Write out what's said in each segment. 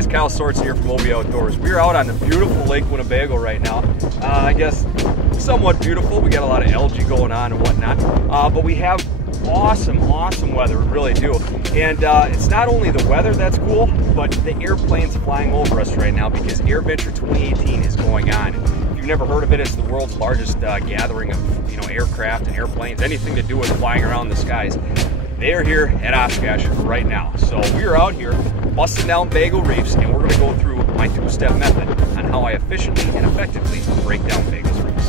guys, Kyle Sorensen here from OB Outdoors. We're out on the beautiful Lake Winnebago right now. I guess somewhat beautiful. We got a lot of algae going on and whatnot, but we have awesome weather, we really do. And it's not only the weather that's cool, but the airplanes flying over us right now because AirVenture 2018 is going on. If you've never heard of it, it's the world's largest gathering of aircraft and airplanes, anything to do with flying around the skies. They are here at Oshkosh right now. So we are out here busting down Bago reefs, and we're going to go through my two-step method on how I efficiently and effectively break down Bago's reefs.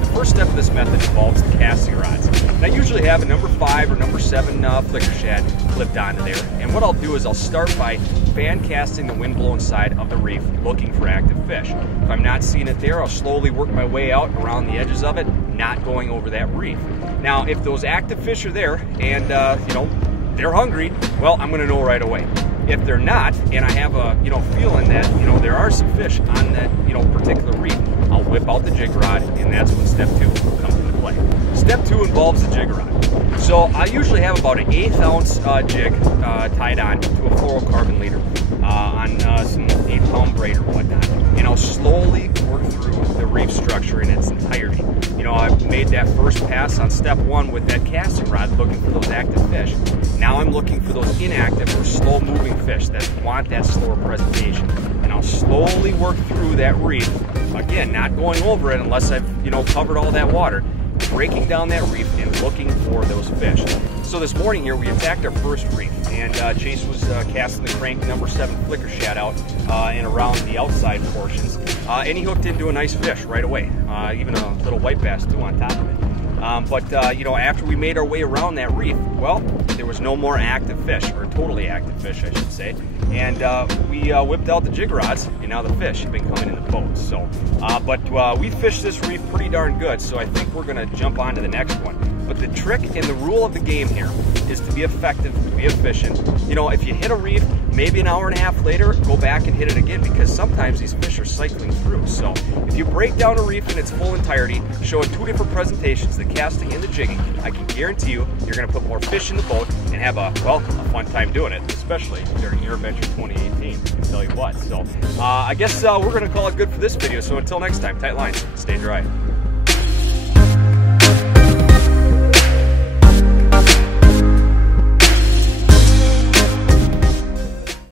The first step of this method involves the casting rods. And I usually have a number 5 or number 7 flicker shad clipped onto there. And what I'll do is I'll start by fan casting the wind-blown side of the reef looking for active fish. If I'm not seeing it there, I'll slowly work my way out around the edges of it, not going over that reef. Now, if those active fish are there and they're hungry, well, I'm going to know right away. If they're not, and I have a feeling that there are some fish on that particular reef, I'll whip out the jig rod, and that's when step 2 comes into play. Step 2 involves the jig rod. So I usually have about an 1/8 ounce jig tied on to a fluorocarbon leader on some 8-pound braid or whatnot, and I'll slowly work through the reef structure in its entirety. I've made that first pass on step 1 with that casting rod looking for those active fish. Now I'm looking for those inactive or slow moving fish that want that slower presentation. And I'll slowly work through that reef, again, not going over it unless I've covered all that water, breaking down that reef and looking for those fish. So this morning here we attacked our first reef, and Chase was casting the crank number 7 flicker shad out and around the outside portions, and he hooked into a nice fish right away, even a little white bass too on top of it. After we made our way around that reef, well, there was no more active fish, or totally active fish, I should say. And we whipped out the jig rods, and now the fish have been coming in the boats. So, we fished this reef pretty darn good, so I think we're going to jump on to the next one. But the trick and the rule of the game here is to be effective, to be efficient. If you hit a reef, maybe an hour and a half later, go back and hit it again, because sometimes these fish are cycling through. So if you break down a reef in its full entirety, showing 2 different presentations, the casting and the jigging, I can guarantee you're going to put more fish in the boat and have a fun time doing it, especially during AirVenture 2018, I can tell you what. So I guess we're going to call it good for this video. So until next time, tight lines, stay dry.